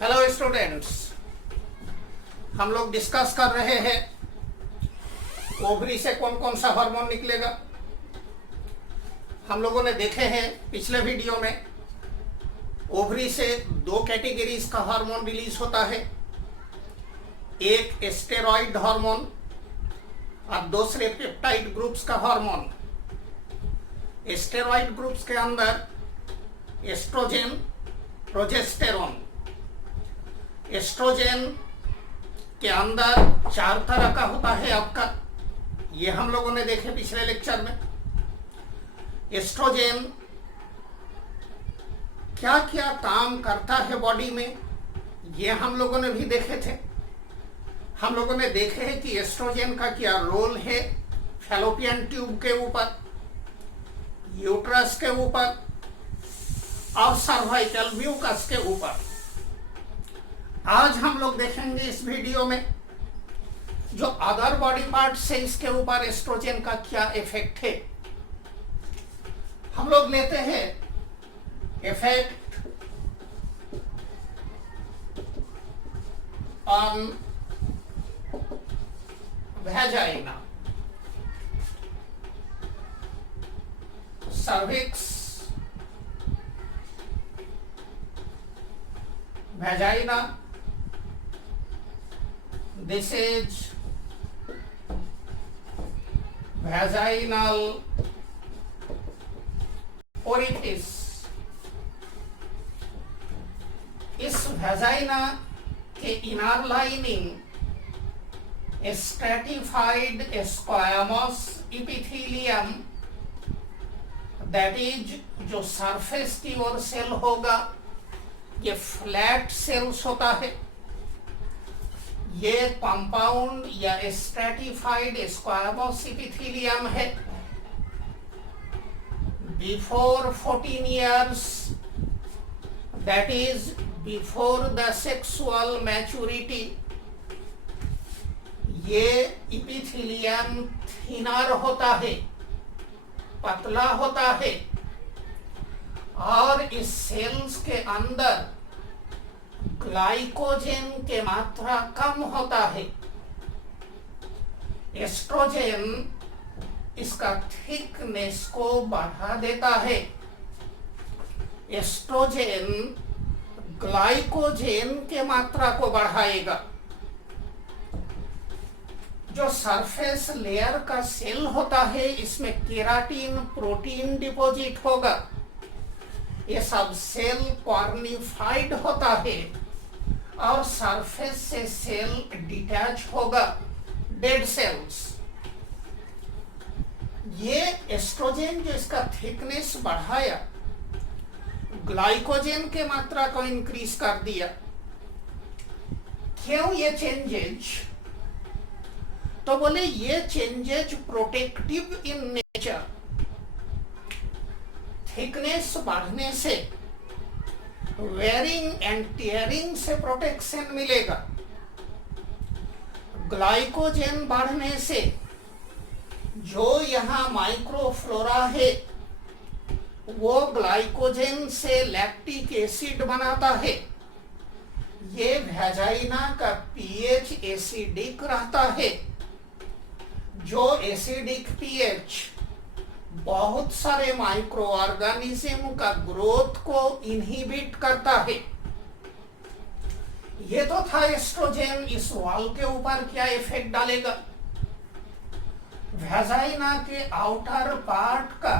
Hello students, हम लोग discuss कर रहे हैं ओवरी से कौन कौन सा हार्मोन निकलेगा। हम लोगों ने देखे हैं पिछले वीडियो में ओवरी से दो कैटेगरीज का हार्मोन रिलीज होता है, एक स्टेरॉइड हार्मोन और दूसरे पेप्टाइड ग्रुप्स का हार्मोन। स्टेरॉइड ग्रुप्स के अंदर एस्ट्रोजन, प्रोजेस्टेरोन। एस्ट्रोजन के अंदर चार तरह का होता है आपका, ये हम लोगों ने देखे पिछले लेक्चर में। एस्ट्रोजन क्या क्या काम करता है बॉडी में, ये हम लोगों ने भी देखे थे। हम लोगों ने देखे हैं कि एस्ट्रोजन का क्या रोल है फैलोपियन ट्यूब के ऊपर, यूट्रस के ऊपर और सर्वाइकल म्यूकस के ऊपर। आज हम लोग देखेंगे इस वीडियो में जो अदर बॉडी पार्ट से इसके ऊपर एस्ट्रोजन का क्या इफेक्ट है। हम लोग लेते हैं effect on vagina, cervix, vagina. This is vaginal orifice. इस वेजाइना के inner lining stratified squamous epithelium, that is जो सरफेस की ओर सेल होगा, ये फ्लैट सेल्स होता है। ये कंपाउंड या स्ट्रैटिफाइड स्क्वामोस इपिथेलियम है। Before 14 years, that is before the sexual maturity, ये इपिथेलियम थिनर होता है, पतला होता है और इस सेल्स के अंदर ग्लाइकोजन के मात्रा कम होता है। एस्ट्रोजन इसका थिकनेस को बढ़ा देता है। एस्ट्रोजन ग्लाइकोजन के मात्रा को बढ़ाएगा। जो सरफेस लेयर का सेल होता है, इसमें केराटिन प्रोटीन डिपॉजिट होगा। ये सब सेल कॉर्निफाइड होता है और सरफेस से सेल डिटैच होगा, डेड सेल्स। ये एस्ट्रोजन जो इसका थिकनेस बढ़ाया, ग्लाइकोजन के मात्रा को इंक्रीज कर दिया। क्यों ये चेंजेज? तो बोले ये changes protective in nature. Thickness बढ़ने से वेयरिंग एंड टियरिंग से प्रोटेक्शन मिलेगा। ग्लाइकोजन बढ़ने से जो यहाँ माइक्रोफ्लोरा है वो ग्लाइकोजन से लैक्टिक एसिड बनाता है। ये वेजाइना का पीएच एसिडिक रहता है। जो एसिडिक पीएच बहुत सारे माइक्रो ऑर्गेनिज्म का ग्रोथ को इनहिबिट करता है। ये तो था एस्ट्रोजन इस वॉल के ऊपर क्या इफेक्ट डालेगा। वेजाइना के आउटर पार्ट का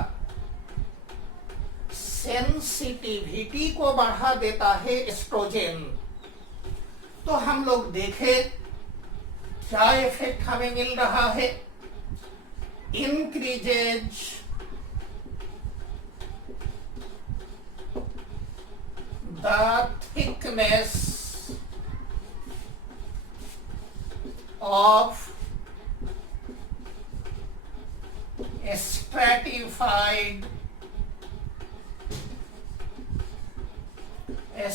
सेंसिटिविटी को बढ़ा देता है एस्ट्रोजन। तो हम लोग देखे क्या इफेक्ट हमें मिल रहा है। Increases the thickness of stratified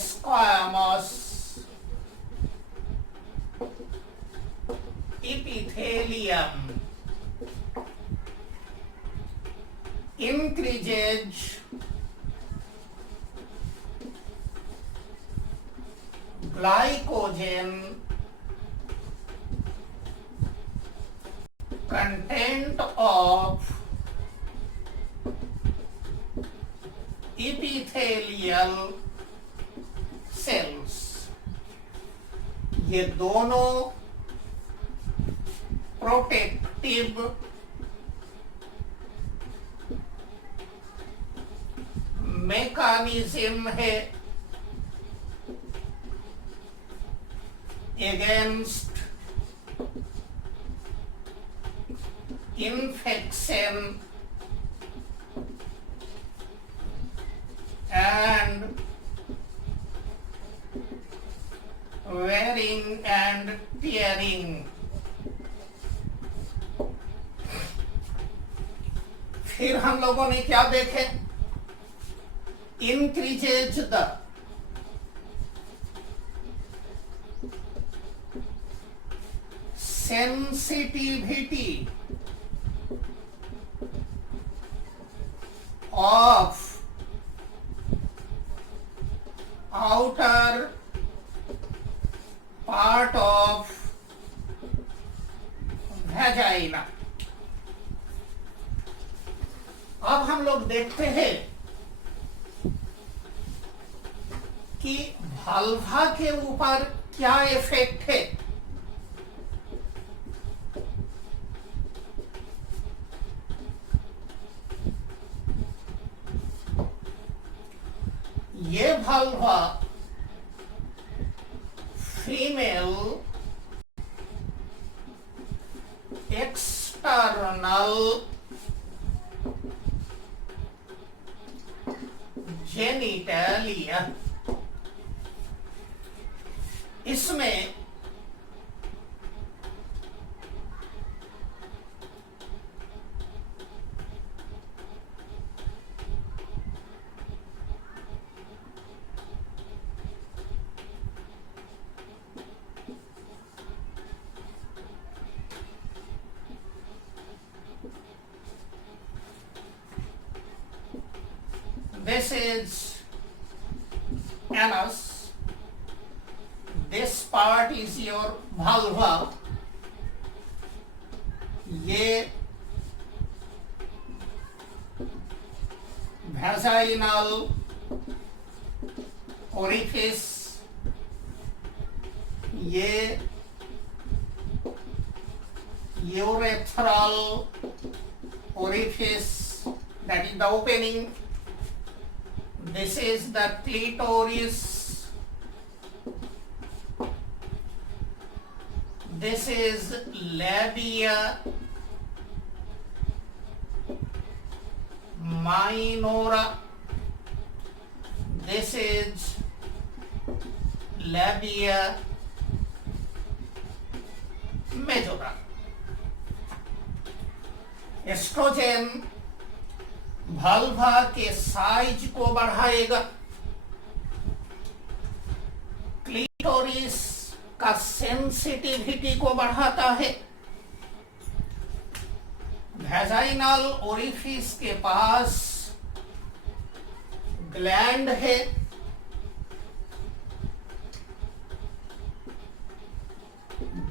squamous epithelium, increases glycogen content of epithelial cells, ये दोनों प्रोटेक्टिव मैकेनिज्म है against infection and wearing and tearing. फिर हम लोगों ने क्या देखे? Increases the sensitivity of outer part of vagina. अब हम लोग देखते हैं कि भाल्वा के ऊपर क्या इफेक्ट है। ये भाल्वा फीमेल एक्सटर्नल जेनिटलिया, इसमें this is anus, this part is your vulva, ये vaginal orifice, ये urethral orifice, that is the opening. This is the clitoris. This is labia minora. This is labia majora. Estrogen vulva के size को बढ़ाएगा, clitoris का sensitivity को बढ़ाता है, vaginal orifice के पास ग्लैंड है,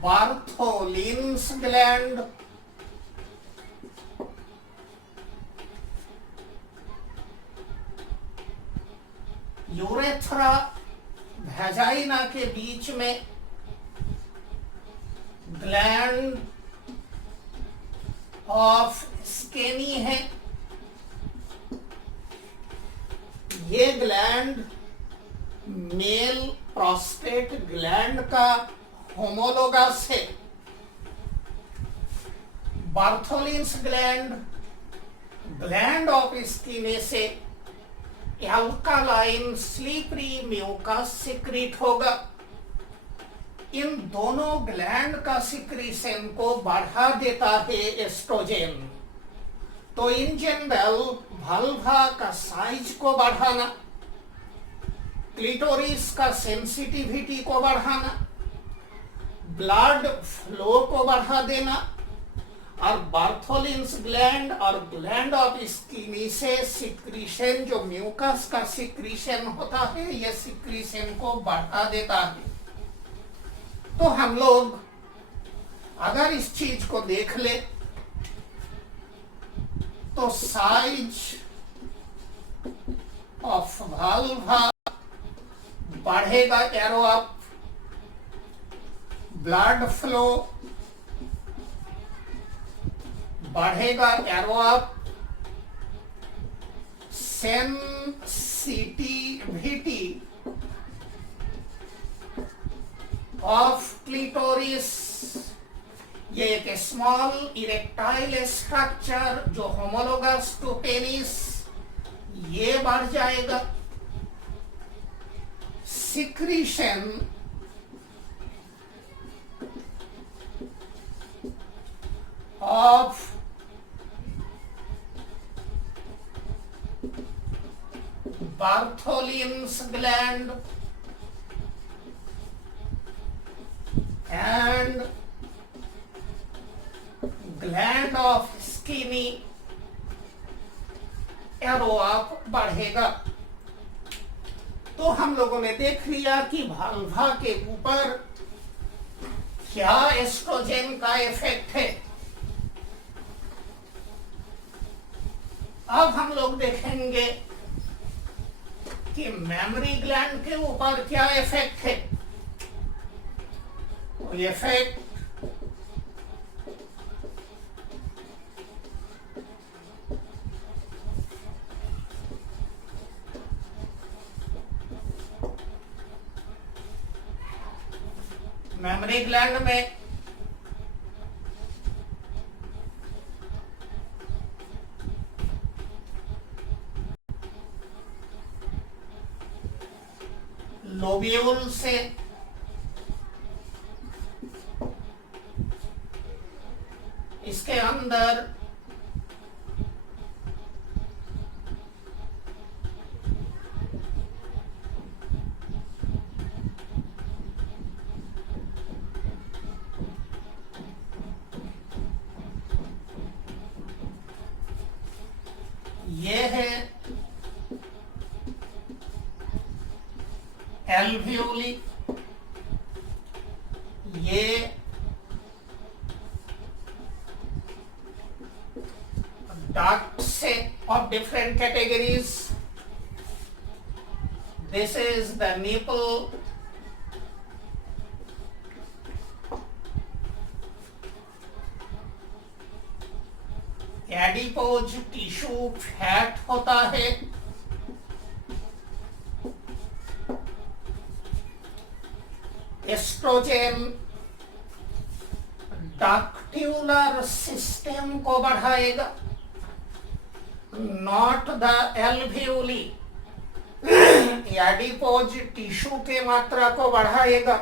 बार्थोलिन्स ग्लैंड, यूरेथ्रा वैजाइना के बीच में ग्लैंड ऑफ स्केनी है। ये ग्लैंड मेल प्रोस्टेट ग्लैंड का होमोलोगस है। बार्थोलिन्स ग्लैंड, ग्लैंड ऑफ स्किने से एल्कालाइन स्लीपरी म्यूकस सिक्रीट होगा। इन दोनों ग्लैंड का सिक्रीशन को बढ़ा देता है एस्ट्रोजन। तो इन जनरल वल्वा का साइज को बढ़ाना, क्लिटोरिस का सेंसिटिविटी को बढ़ाना, ब्लड फ्लो को बढ़ा देना और बार्थोलिन्स ग्लैंड और ग्लैंड ऑफ स्किनी से सिक्रीशन, जो म्यूकस का सिक्रीशन होता है, यह सिक्रीशन को बढ़ा देता है। तो हम लोग अगर इस चीज को देख ले तो साइज ऑफ वाल्व बढ़ेगा, एरो अप, ब्लड फ्लो बढ़ेगा, arrow up, sensitivity of clitoris, ये एक स्मॉल इरेक्टाइल स्ट्रक्चर जो होमोलोगस टू पेनिस, ये बढ़ जाएगा। Secretion of Bartholin's gland and gland of skinny arrow up बढ़ेगा। तो हम लोगों ने देख लिया कि वाल्वा के ऊपर क्या एस्ट्रोजन का इफेक्ट है। अब हम लोग देखेंगे कि मेमोरी ग्लैंड के ऊपर क्या इफेक्ट है। इफेक्ट मेमोरी ग्लैंड में लोब्यूल से इसके अंदर ये है एल्वियोली, ये डक्ट से of different categories. This is the nipple, adipose tissue fat होता है, एस्ट्रोजन डक्ट्यूलर सिस्टम को बढ़ाएगा, not the alveoli. Adipose tissue के मात्रा को बढ़ाएगा,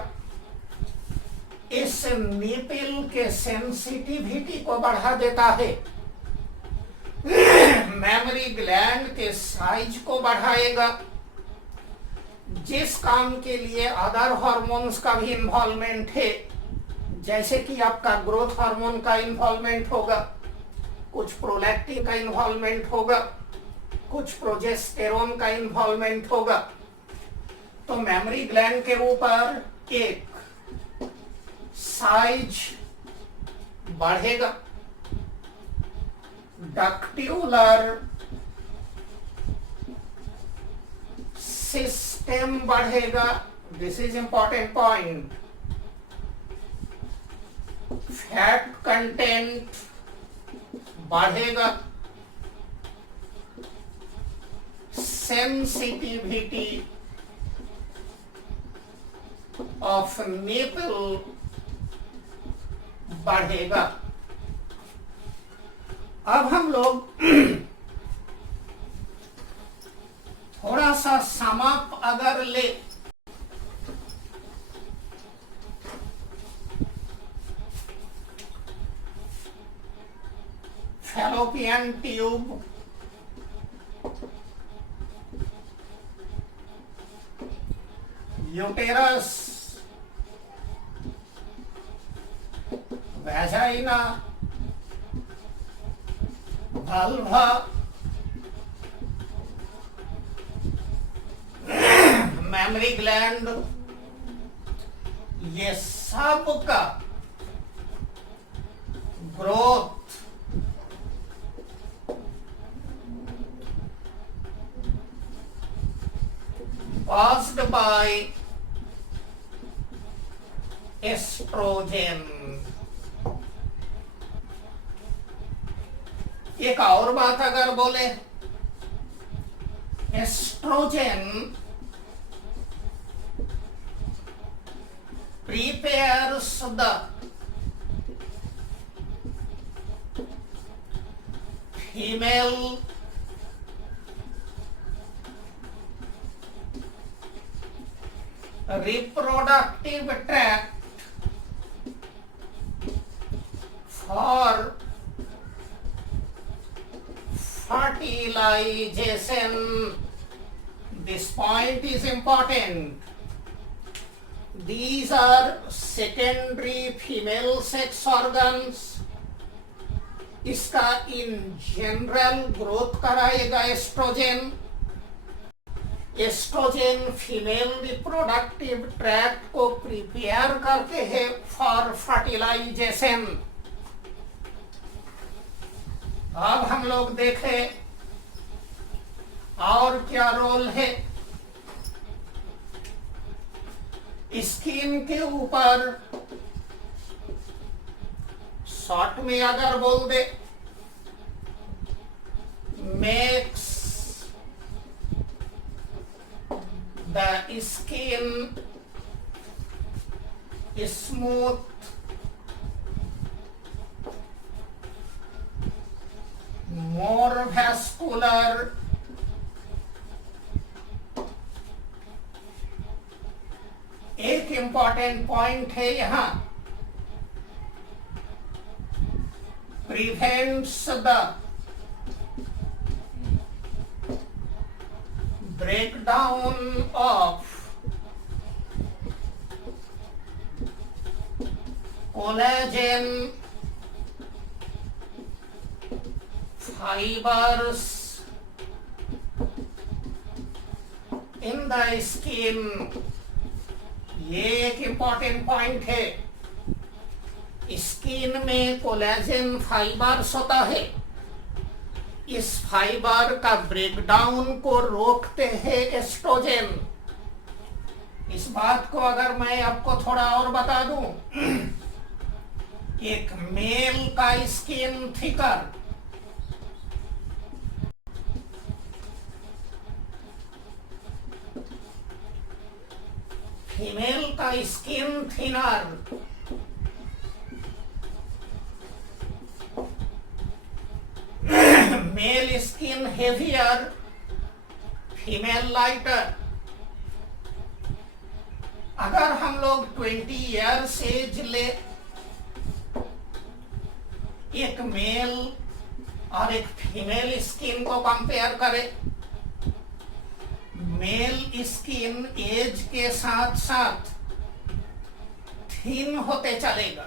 इस निपल के सेंसिटिविटी को बढ़ा देता है, मेमोरी ग्लैंड के साइज को बढ़ाएगा, जिस काम के लिए अदर हार्मोन्स का भी इन्वॉल्वमेंट है, जैसे कि आपका ग्रोथ हार्मोन का इन्वॉल्वमेंट होगा, कुछ प्रोलैक्टिन का इन्वॉल्वमेंट होगा, कुछ प्रोजेस्टेरोन का इन्वॉल्वमेंट होगा। तो मेमोरी ग्लैंड के ऊपर एक साइज बढ़ेगा, डक्ट्यूलर सिस्टम बढ़ेगा, this is important point, fat content बढ़ेगा, सेंसिटिविटी ऑफ निपल बढ़ेगा। अब हम लोग थोड़ा सा समअप अगर ले fallopian tube, uterus, vagina, वाल्वा, memory gland, ये सब का ग्रोथ caused by एस्ट्रोजन। एक और बात अगर बोले, oestrogen prepares the female reproductive tract for fertilization. This point is important. These are secondary female sex organs. इसका इन जनरल ग्रोथ कराएगा estrogen. Estrogen female reproductive tract को प्रिपेयर करते हैं फॉर फर्टिलाइजेशन। अब हम लोग देखें और क्या रोल है। स्किन के ऊपर शॉर्ट में अगर बोल दे, makes the skin smooth, more vascular, एक इंपॉर्टेंट पॉइंट है यहां, prevents the breakdown of collagen fibers in the skin। ये एक इंपॉर्टेंट पॉइंट है। स्किन में कोलेजन फाइबर्स होता है। इस फाइबर का ब्रेकडाउन को रोकते हैं एस्ट्रोजन। इस बात को अगर मैं आपको थोड़ा और बता दूं, एक मेल का स्किन थिकर, फीमेल का skin thinner, male skin heavier, female lighter. अगर हम लोग 20 ईयर्स एज ले, एक मेल और एक फीमेल स्किन को कंपेयर करें, मेल स्किन एज के साथ साथ थिन होते चलेगा।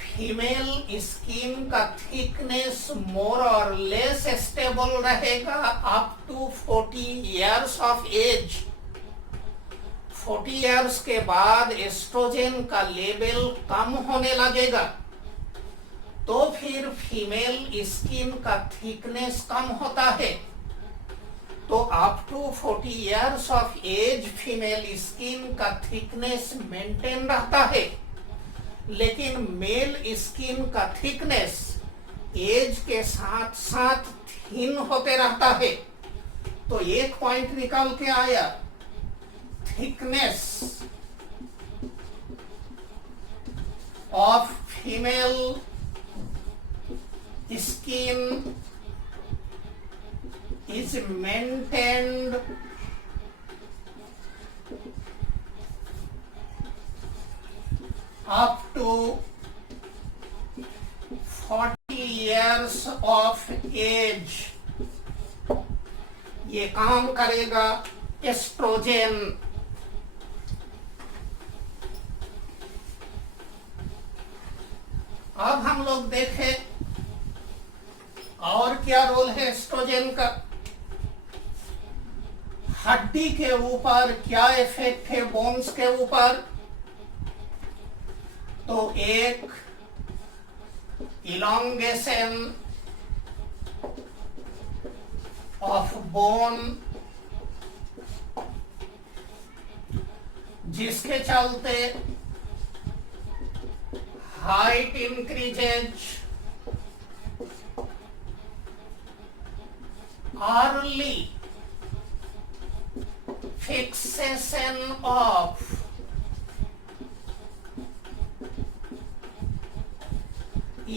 फीमेल स्किन का थिकनेस मोर और लेस स्टेबल रहेगा up to 40 years of age. 40 years के बाद एस्ट्रोजन का लेवल कम होने लगेगा, तो फिर फीमेल स्किन का थिकनेस कम होता है। तो up to 40 years of age female skin का थिकनेस मेंटेन रहता है, लेकिन मेल स्किन का थिकनेस एज के साथ साथ थिन होते रहता है। तो एक पॉइंट निकल के आया, thickness of female skin is maintained up to 40 years of age। ये काम करेगा एस्ट्रोजन। अब हम लोग देखें और क्या रोल है एस्ट्रोजन का। हड्डी के ऊपर क्या इफेक्ट है, बोन्स के ऊपर। तो एक इलॉन्गेशन ऑफ बोन, जिसके चलते height increases, early fixation of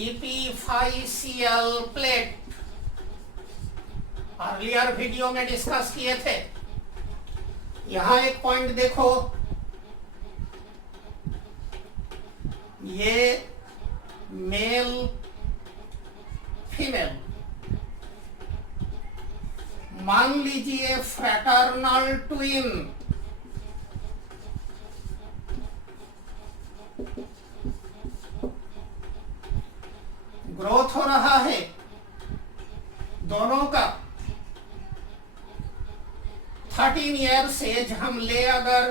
epiphyseal plate, earlier video में डिस्कस किए थे। यहां एक पॉइंट देखो, ये मेल फीमेल, मान लीजिए फ्रैटर्नल ट्विन, ग्रोथ हो रहा है दोनों का। 13 ईयर्स एज हम ले अगर,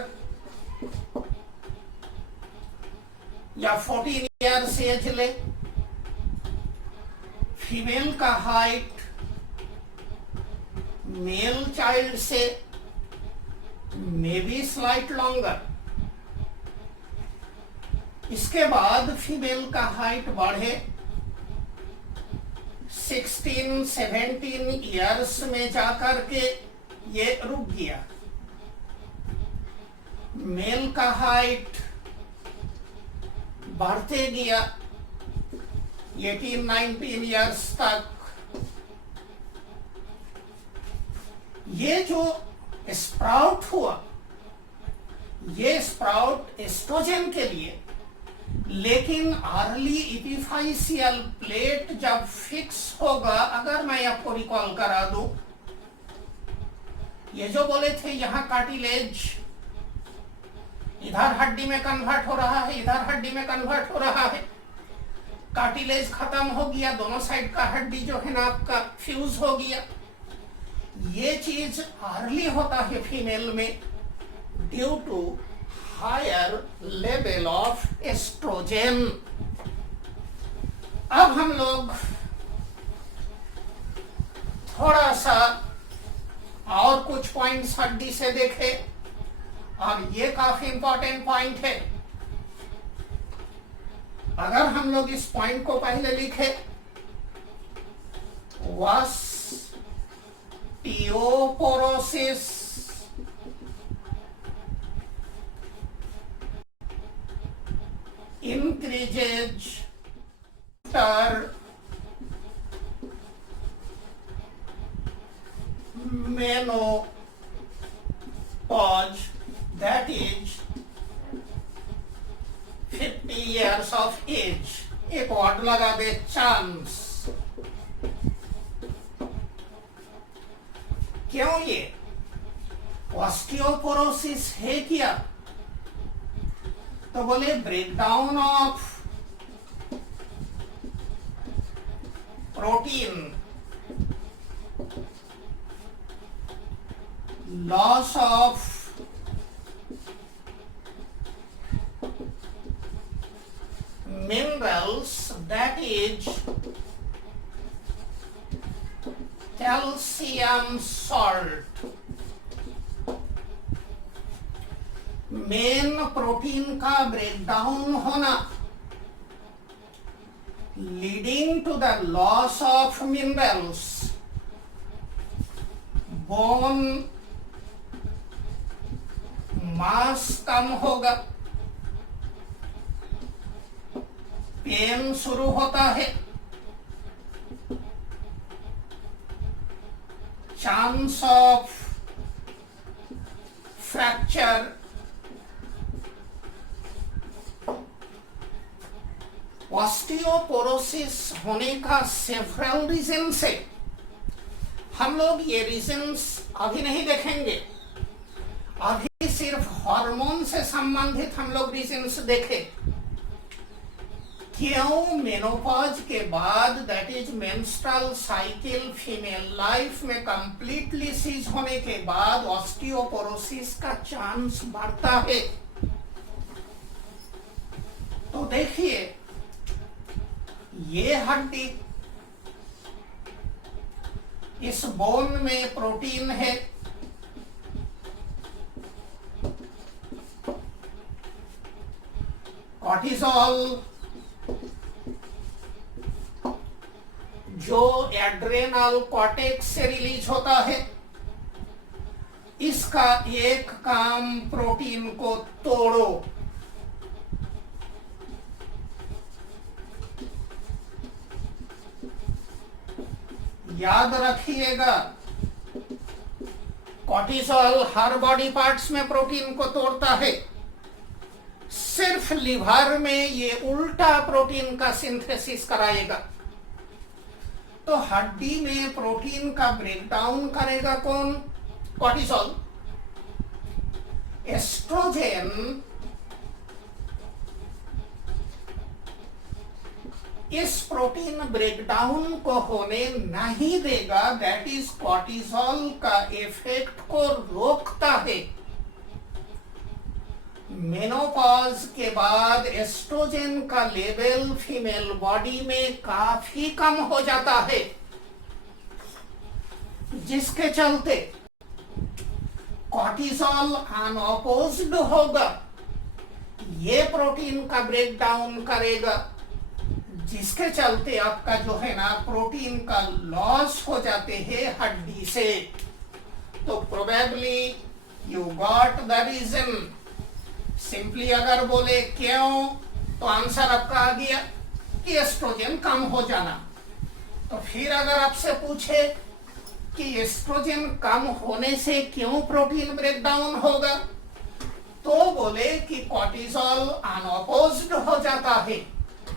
या 14 ईयर्स एज ले, फीमेल का हाइट मेल चाइल्ड से मे बी स्लाइट लॉन्गर। इसके बाद फीमेल का हाइट बढ़े 16-17 ईयर्स में जाकर के ये रुक गया। मेल का हाइट बढ़ते गया 18-19 ईयर्स तक। ये जो स्प्राउट हुआ, ये स्प्राउट एस्ट्रोजन के लिए, लेकिन अर्ली एपिफाइसियल प्लेट जब फिक्स होगा, अगर मैं आपको रिकॉल करा दूं, ये जो बोले थे यहां कार्टिलेज इधर हड्डी में कन्वर्ट हो रहा है, इधर हड्डी में कन्वर्ट हो रहा है, कार्टिलेज खत्म हो गया, दोनों साइड का हड्डी जो है ना आपका फ्यूज हो गया। ये चीज अर्ली होता है फीमेल में due to higher level of estrogen. अब हम लोग थोड़ा सा और कुछ पॉइंट्स हड्डी से देखें, और ये काफी इंपॉर्टेंट पॉइंट है। अगर हम लोग इस पॉइंट को पहले लिखे, osteoporosis increases after menopause, that is 50 years of age। एक वर्ड लगा दे, चांस। क्यों ये ऑस्टियोपोरोसिस है क्या? तो बोले breakdown of protein, loss of minerals, that is calcium salt. Main protein का ब्रेकडाउन होना leading to the loss of minerals, bone mass कम होगा, पेन शुरू होता है, चांस ऑफ फ्रैक्चर, ऑस्टियोपोरोसिस होने का सेवरल रीजन है। हम लोग ये रीजंस अभी नहीं देखेंगे, अभी सिर्फ हार्मोन से संबंधित हम लोग रीजंस देखें। क्यों मेनोपॉज के बाद, that is menstrual cycle, female life में कंप्लीटली सीज होने के बाद ऑस्टियोपोरोसिस का चांस बढ़ता है। तो अब देखिए, ये हड्डी, इस बोन में प्रोटीन है, कॉर्टिसोल जो एड्रेनल कॉर्टेक्स से रिलीज होता है, इसका एक काम प्रोटीन को तोड़ो। याद रखिएगा, कॉर्टिसोल हर बॉडी पार्ट्स में प्रोटीन को तोड़ता है, सिर्फ लिवर में ये उल्टा प्रोटीन का सिंथेसिस कराएगा। तो हड्डी में प्रोटीन का ब्रेकडाउन करेगा कौन? कॉर्टिसोल। एस्ट्रोजन इस प्रोटीन ब्रेकडाउन को होने नहीं देगा, दैट इज कॉर्टिसोल का इफेक्ट को रोकता है। मेनोपॉज के बाद एस्ट्रोजन का लेवल फीमेल बॉडी में काफी कम हो जाता है, जिसके चलते कॉर्टिसोल अनअपोज्ड होगा, ये प्रोटीन का ब्रेकडाउन करेगा, जिसके चलते आपका जो है ना प्रोटीन का लॉस हो जाते हैं हड्डी से। तो probably you got the reason. Simply अगर बोले क्यों, तो आंसर आपका आ गया कि एस्ट्रोजन कम हो जाना। तो फिर अगर आपसे पूछे कि एस्ट्रोजन कम होने से क्यों प्रोटीन ब्रेकडाउन होगा, तो बोले कि कॉर्टिसोल अनअपोज्ड हो जाता है।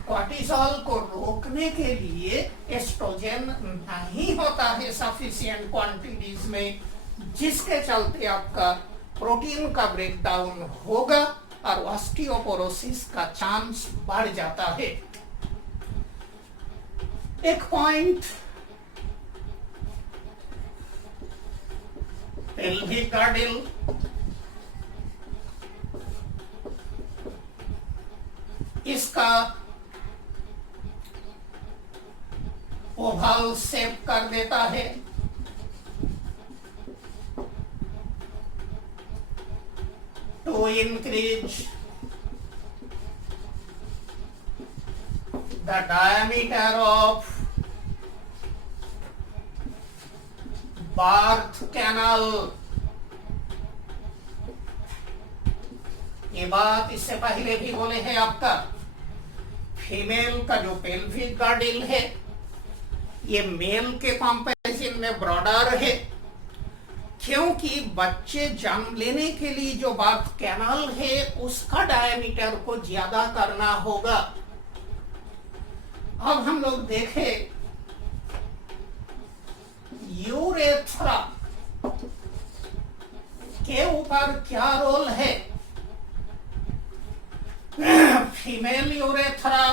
कॉर्टिसोल को रोकने के लिए एस्ट्रोजन नहीं होता है सफिशिएंट क्वांटिटीज में, जिसके चलते आपका प्रोटीन का ब्रेकडाउन होगा और ऑस्टियोपोरोसिस का चांस बढ़ जाता है। एक पॉइंट, पेल्विक गर्डल, इसका ओवल शेप कर देता है। To increase the diameter of birth canal, ये बात इससे पहले भी बोले हैं आपका, फीमेल का जो पेल्विक गर्डल है ये मेल के कंपैरिजन में ब्रॉडर है, क्योंकि बच्चे जन्म लेने के लिए जो बर्थ कैनाल है उसका डायमीटर को ज्यादा करना होगा। अब हम लोग देखें यूरेथ्रा के ऊपर क्या रोल है। फीमेल यूरेथ्रा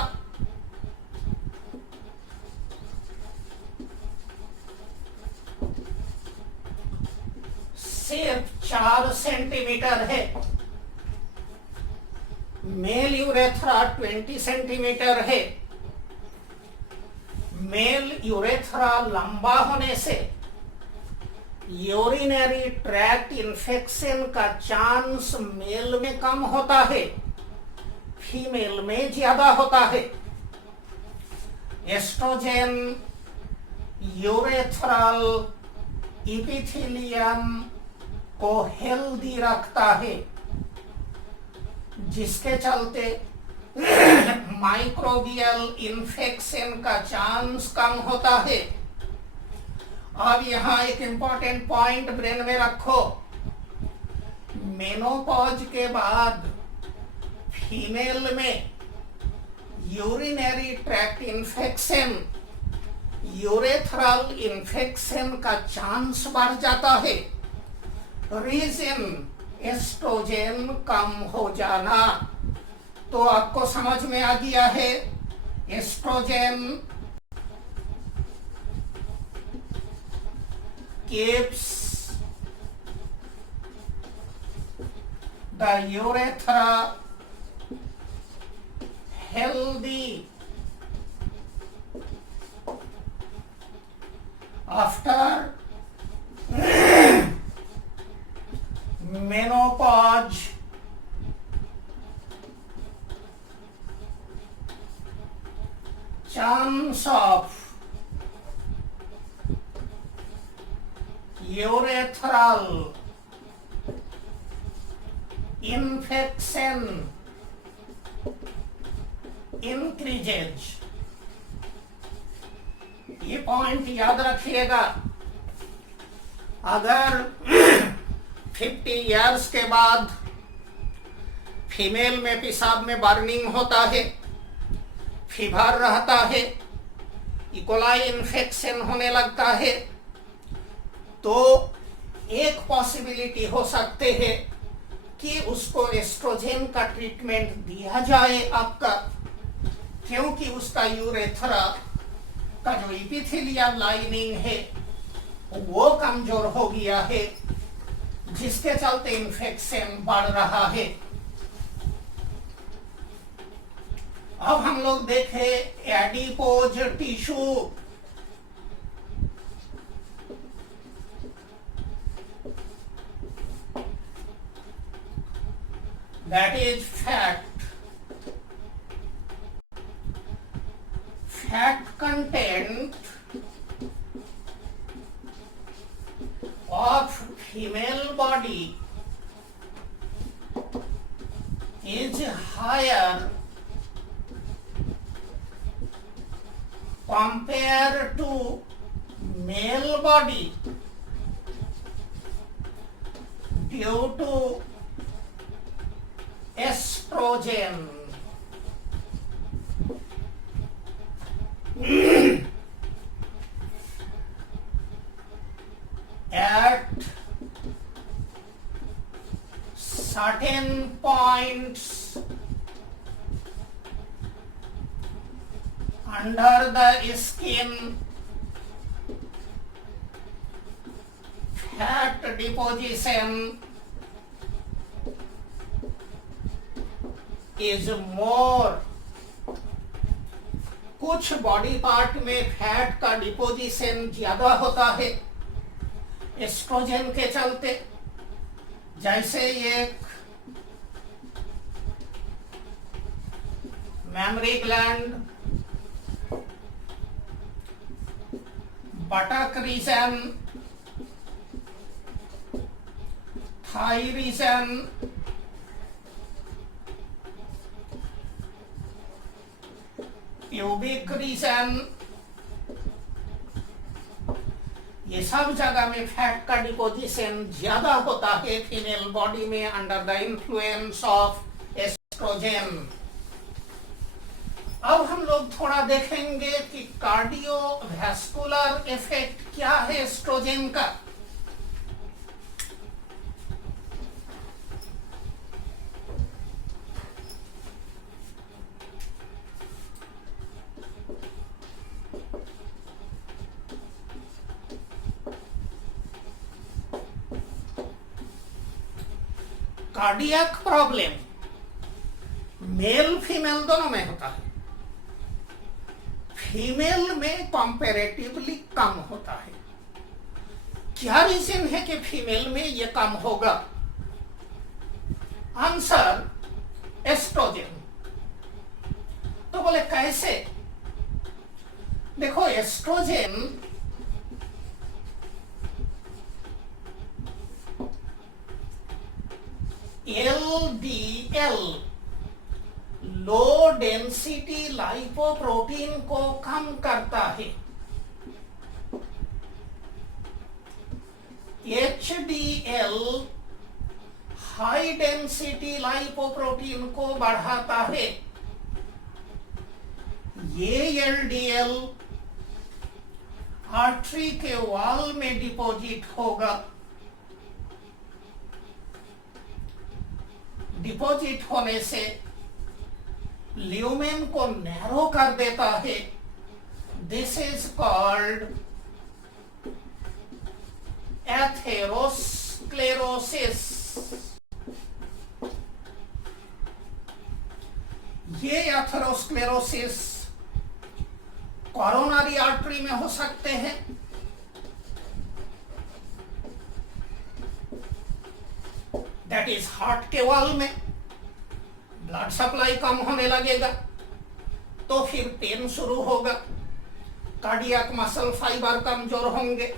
सिर्फ 4 सेंटीमीटर है, मेल यूरेथ्रा 20 सेंटीमीटर है। मेल यूरेथ्रा लंबा होने से यूरिनरी ट्रैक्ट इन्फेक्शन का चांस मेल में कम होता है, फीमेल में ज्यादा होता है। एस्ट्रोजन यूरेथ्रल इपिथेलियम को हेल्दी रखता है, जिसके चलते माइक्रोबियल इन्फेक्शन का चांस कम होता है। अब यहाँ एक इंपॉर्टेंट पॉइंट ब्रेन में रखो, मेनोपॉज के बाद फीमेल में urinary tract infection, urethral infection का चांस बढ़ जाता है। रीजन एस्ट्रोजन कम हो जाना। तो आपको समझ में आ गया है, oestrogen keeps the urethra healthy after menopause, chance of urethral infection increases. ये पॉइंट याद रखिएगा। अगर 50 इयर्स के बाद फीमेल में पेशाब में बर्निंग होता है, फीवर रहता है, इकोलाई इन्फेक्शन होने लगता है, तो एक पॉसिबिलिटी हो सकते है कि उसको एस्ट्रोजन का ट्रीटमेंट दिया जाए आपका, क्योंकि उसका यूरेथ्रा का जो इपिथेलियल लाइनिंग है वो कमजोर हो गया है, जिसके चलते इन्फेक्शन बढ़ रहा है। अब हम लोग देखें adipose tissue. That is fat content of female body is higher compared to male body due to estrogen. At certain points under the skin, fat deposition is more. कुछ बॉडी पार्ट में fat का deposition ज्यादा होता है estrogen के चलते, जैसे एक mammary gland, buttock region, thigh region, pubic region, ये सब जगह में फैट का डिपोजिशन ज्यादा होता है फीमेल बॉडी में under the influence of estrogen. अब हम लोग थोड़ा देखेंगे कि कार्डियोवैस्कुलर इफेक्ट क्या है एस्ट्रोजन का। कार्डियक प्रॉब्लम मेल फीमेल दोनों में होता है। फीमेल में कंपैरेटिवली कम होता है। क्या रीजन है कि फीमेल में ये कम होगा? Answer estrogen. तो बोले कैसे? देखो estrogen LDL low density lipoprotein को कम करता है, HDL हाई डेंसिटी लाइपोप्रोटीन को बढ़ाता है। ये LDL आर्टरी के वॉल में डिपॉजिट होगा, डिपॉजिट होने से ल्यूमेन को नैरो कर देता है। This is called atherosclerosis. ये एथेरोस्क्लेरोसिस कोरोनरी आर्टरी में हो सकते हैं, दैट इज हार्ट के वॉल में ब्लड सप्लाई कम होने लगेगा तो फिर पेन शुरू होगा, कार्डियक मसल फाइबर कमजोर होंगे,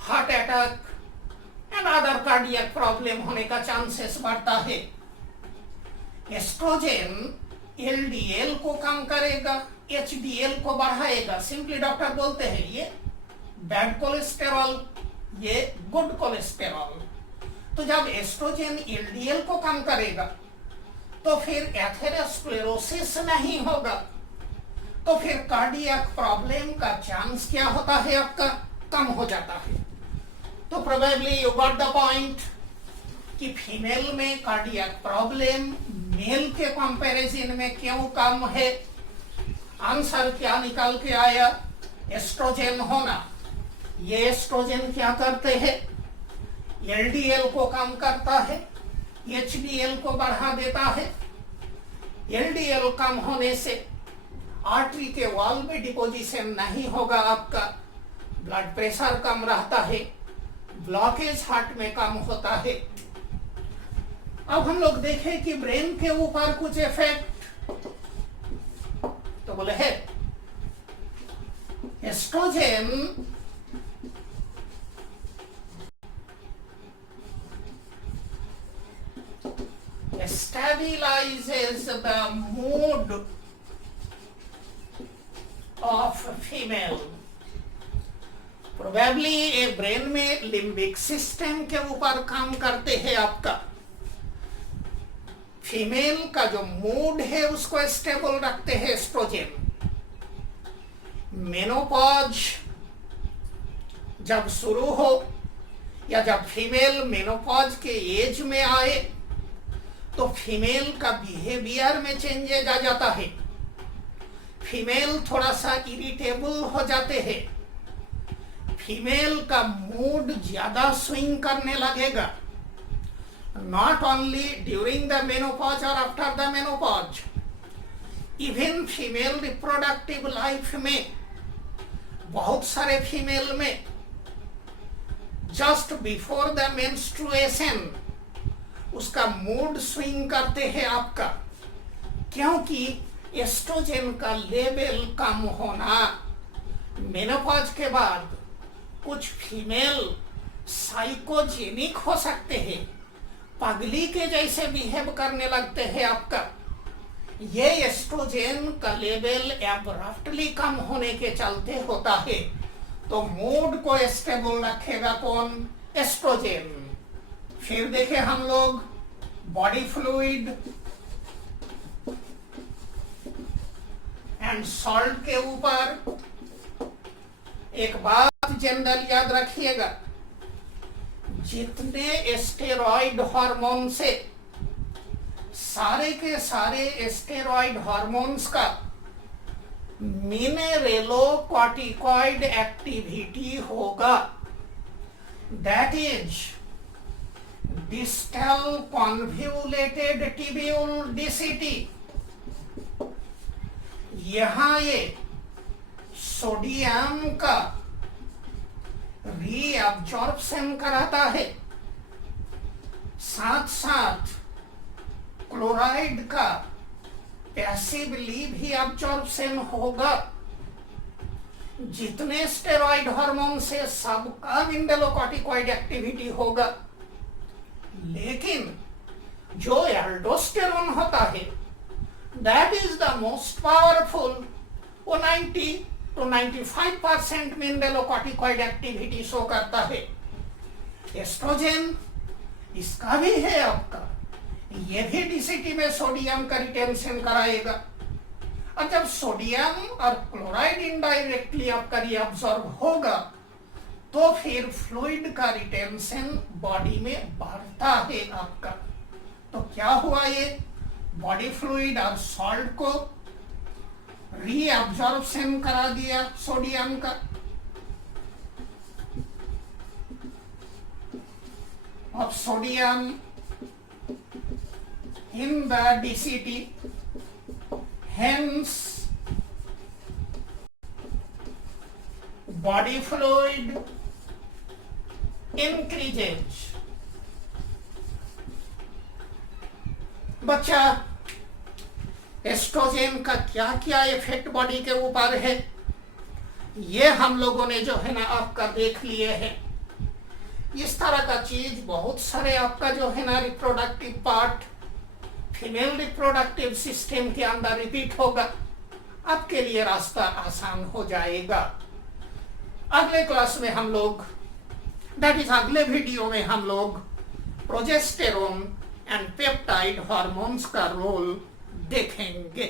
heart attack and other cardiac problem होने का चांसेस बढ़ता है। एस्ट्रोजन एलडीएल को कम करेगा, एचडीएल को बढ़ाएगा। सिंपली डॉक्टर बोलते हैं ये बैड कोलेस्टेरॉल, ये गुड कोलेस्टेरॉल। तो जब एस्ट्रोजन एलडीएल को कम करेगा तो फिर एथेरोस्क्लेरोसिस नहीं होगा, तो फिर कार्डियक प्रॉब्लम का चांस क्या होता है आपका, कम हो जाता है। तो probably you got the point कि फीमेल में कार्डियक प्रॉब्लम मेल के कंपैरिजन में क्यों कम है। आंसर क्या निकल के आया, एस्ट्रोजन होना। ये एस्ट्रोजन क्या करते हैं, एलडीएल को कम करता है, एचडीएल को बढ़ा देता है। एलडीएल कम होने से आर्टरी के वॉल में डिपोजिशन नहीं होगा आपका, ब्लड प्रेशर कम रहता है, ब्लॉकेज हार्ट में कम होता है। अब हम लोग देखें कि ब्रेन के ऊपर कुछ इफेक्ट, तो बोले है estrogen stabilizes the mood of female. Probably ये ब्रेन में लिम्बिक सिस्टम के ऊपर काम करते हैं आपका। फीमेल का जो मूड है उसको स्टेबल रखते हैं एस्ट्रोजन। मेनोपॉज जब शुरू हो या जब फीमेल मेनोपॉज के एज में आए तो फीमेल का बिहेवियर में चेंजेज आ जाता है। फीमेल थोड़ा सा इरिटेबल हो जाते हैं, फीमेल का मूड ज्यादा स्विंग करने लगेगा, not only during the menopause और after the menopause, even female reproductive life में बहुत सारे फीमेल में जस्ट बिफोर द मेंस्ट्रुएशन उसका मूड स्विंग करते हैं आपका, क्योंकि एस्ट्रोजन का लेवल कम होना। मेनोपॉज के बाद कुछ फीमेल साइकोजेनिक हो सकते हैं, पगली के जैसे बिहेव करने लगते हैं आपका। ये एस्ट्रोजन का लेवल एब्रप्टली कम होने के चलते होता है। तो मूड को स्टेबल रखेगा कौन, एस्ट्रोजन। फिर देखे हम लोग बॉडी फ्लूइड एंड सॉल्ट के ऊपर एक बात जनरल याद रखिएगा, जितने स्टेरॉइड हार्मोन से सारे के सारे स्टेरॉइड हार्मोन्स का मिनरेलो-कॉर्टिकॉइड एक्टिविटी होगा, that is distal convoluted tubule DCT. यहां ये सोडियम का रीअब्जॉर्प्शन कराता है, साथ साथ क्लोराइड का पैसिवली भी अब्जॉर्प्शन होगा। जितने स्टेरॉइड हार्मोन से सबका मिनरेलो-कॉर्टिकॉइड एक्टिविटी होगा, लेकिन जो एल्डोस्टेरोन होता है that is the most powerful, वो 90 to 95% मिनरेलो-कॉर्टिकॉइड एक्टिविटी शो करता है। एस्ट्रोजन इसका भी है आपका, ये भी डीसीटी में सोडियम का रिटेंशन कराएगा, और जब सोडियम और क्लोराइड इनडायरेक्टली आपका रीअब्सॉर्ब होगा तो फिर फ्लूइड का रिटेंशन बॉडी में बढ़ता है आपका। तो क्या हुआ, ये बॉडी फ्लूइड और सॉल्ट को रीअब्सॉर्प्शन करा दिया सोडियम का। अब sodium in the DCT hence body fluid increases. बच्चा, एस्ट्रोजन का क्या क्या इफेक्ट बॉडी के ऊपर है ये हम लोगों ने जो है ना आपका देख लिए है। इस तरह का चीज बहुत सारे आपका जो है ना reproductive part female reproductive system के अंदर रिपीट होगा, आपके लिए रास्ता आसान हो जाएगा। अगले क्लास में हम लोग दैट इज अगले वीडियो में हम लोग प्रोजेस्टेरोन एंड पेप्टाइड हार्मोन्स का रोल देखेंगे।